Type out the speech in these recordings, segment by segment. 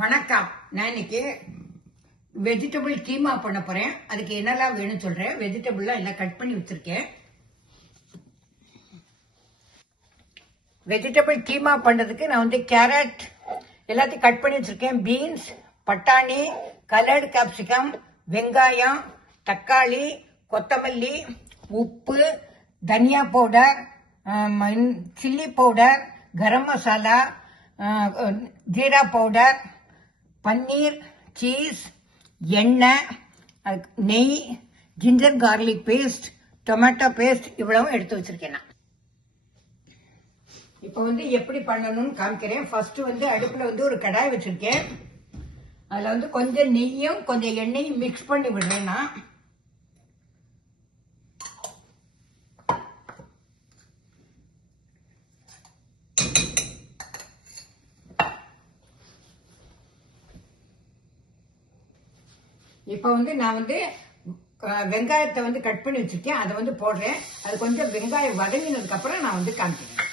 வணக்கம். நான் இன்னைக்கு வெஜிடபிள் கீமா பண்ண போறேன். அதுக்கு என்னெல்லாம் வேணும்னு சொல்றேன். வெஜிடபிள்லாம் எல்லாம் கட் பண்ணி வச்சிருக்கேன். வெஜிடபிள் கீமா பண்றதுக்கு நான் கேரட் எல்லாத்தையும் கட் பண்ணி வச்சிருக்கேன். பீன்ஸ், பட்டாணி, கலர்டு கேப்சிகம், வெங்காயம், தக்காளி, கொத்தமல்லி, உப்பு, தனியா powder, chilli powder, garam masala, ஜீரா பவுடர், பன்னீர், சீஸ், எண்ணெய், நெய், ginger garlic paste, tomato paste இவ்வளவும் எடுத்து வச்சிருக்கேன். நான் இப்போ எப்படி பண்ணணும்னு காமிக்கிறேன். ஃபர்ஸ்ட் அடுப்புல ஒரு கடாய் வச்சிருக்கேன். அதுல கொஞ்சம் நெய்யும் கொஞ்சம் எண்ணெயும் மிக்ஸ் பண்ணி விடுறேன். நான் இப்போ நான் வெங்காயத்தை கட் பண்ணி வச்சிருக்கேன். அதை போடுறேன். அது கொஞ்சம் வெங்காயம் வதங்கினதுக்கு அப்புறம் நான் காமிக்கிறேன்.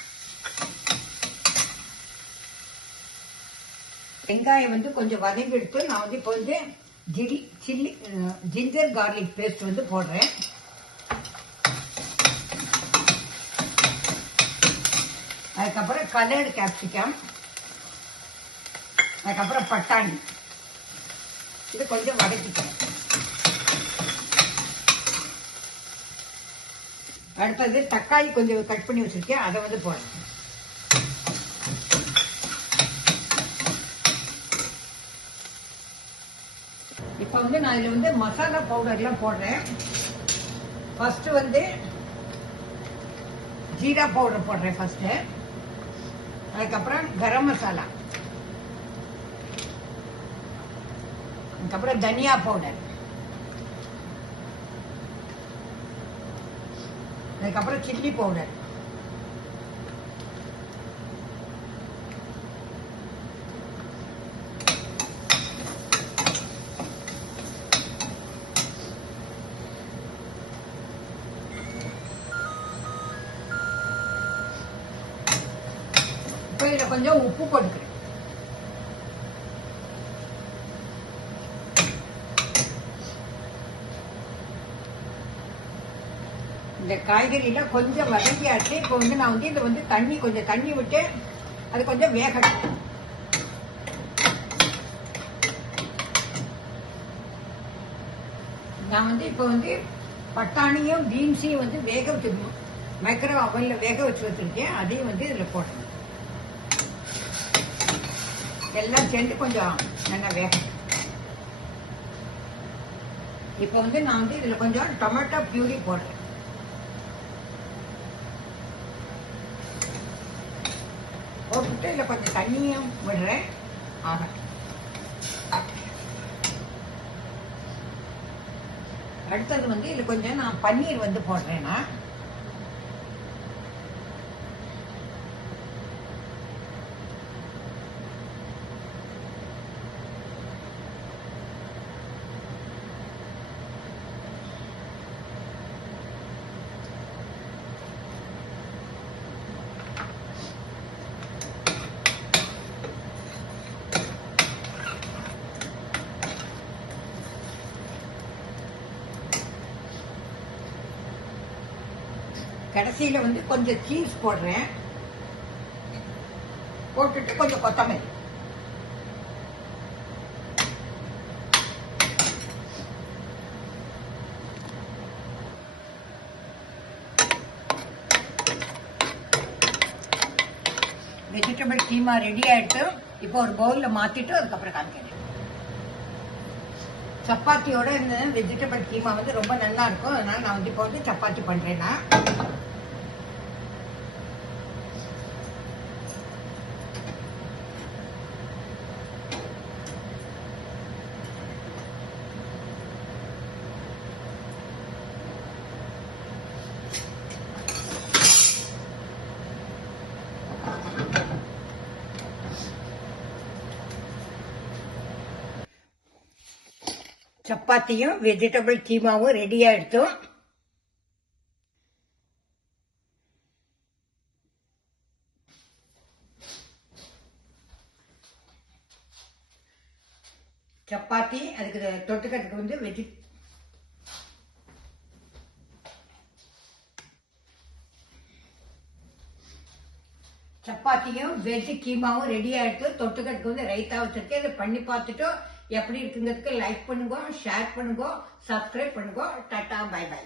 வெங்காயம் கொஞ்சம் வதங்கி எடுத்து நான் இப்போ சில்லி ஜிஞ்சர் கார்லிக் பேஸ்ட் போடுறேன். அதுக்கப்புறம் கலர்டு கேப்சிகம், அதுக்கப்புறம் பட்டாணி, இது கொஞ்சம் வதக்கிக்கிறேன். அடுத்தது தக்காளி கொஞ்சம் கட் பண்ணி வச்சிருக்கேன். அதை போடுறேன். இப்ப நான் இதுல மசாலா பவுடர் எல்லாம் போடுறேன். ஃபர்ஸ்ட் ஜீரா பவுடர் போடுறேன் ஃபர்ஸ்ட். அதுக்கப்புறம் கரம் மசாலா, அதுக்கப்புறம் தனியா பவுடர், அதுக்கப்புறம் சில்லி பவுடர், இப்போ இதுல கொஞ்சம் உப்பு போட்டுக்கிறேன். இந்த காய்கறியில கொஞ்சம் வதங்கியாச்சு. இப்போ நான் இதை தண்ணி கொஞ்சம் தண்ணி விட்டு அது கொஞ்சம் வேகணும். நான் இப்போ பட்டாணியும் பீன்ஸையும் வேக வச்சுக்கணும். மைக்ரோ அவன்ல வேக வச்சு வச்சிருக்கேன். அதையும் இதுல போடணும். எல்லாம் சேர்ந்து கொஞ்சம் நல்லா வேகணும். இப்போ நான் இதுல கொஞ்சம் டொமேட்டோ பியூரி போடுறேன். போட்டுட்டு இதுல கொஞ்சம் தண்ணியும் விடுறேன். அடுத்தது இதுல கொஞ்சம் நான் பன்னீர் போடுறேன். நான் கடைசியில கொஞ்சம் சீஸ் போடுறேன். போட்டுட்டு கொஞ்சம் கொத்தமல்லி, வெஜிடபிள் கீமா ரெடி ஆயிட்டு இப்போ ஒரு பவுல்ல மாத்திட்டு அதுக்கப்புறம் காமிக்கிறேன். சப்பாத்தியோட இந்த வெஜிடபிள் கீமா ரொம்ப நல்லா இருக்கும். அதனால நான் இப்போ சப்பாத்தி பண்றேன்னா சப்பாத்தியும் வெஜிடபிள் கீமாவும் ரெடி ஆயிடுத்து. சப்பாத்தி, அதுக்கு தொட்டுக்கிறதுக்கு வந்து சப்பாத்தியும் வெஜ் கீமாவும் ரெடி ஆயிடுத்து. தொட்டுக்கிறதுக்கு வந்து ரைத்தா வச்சிருக்கேன். இதை பண்ணி பார்த்துட்டு எப்படி இருக்குங்கிறதுக்கு லைக் பண்ணுங்க, ஷேர் பண்ணுங்க, சப்ஸ்கிரைப் பண்ணுங்க. Tata, bye by.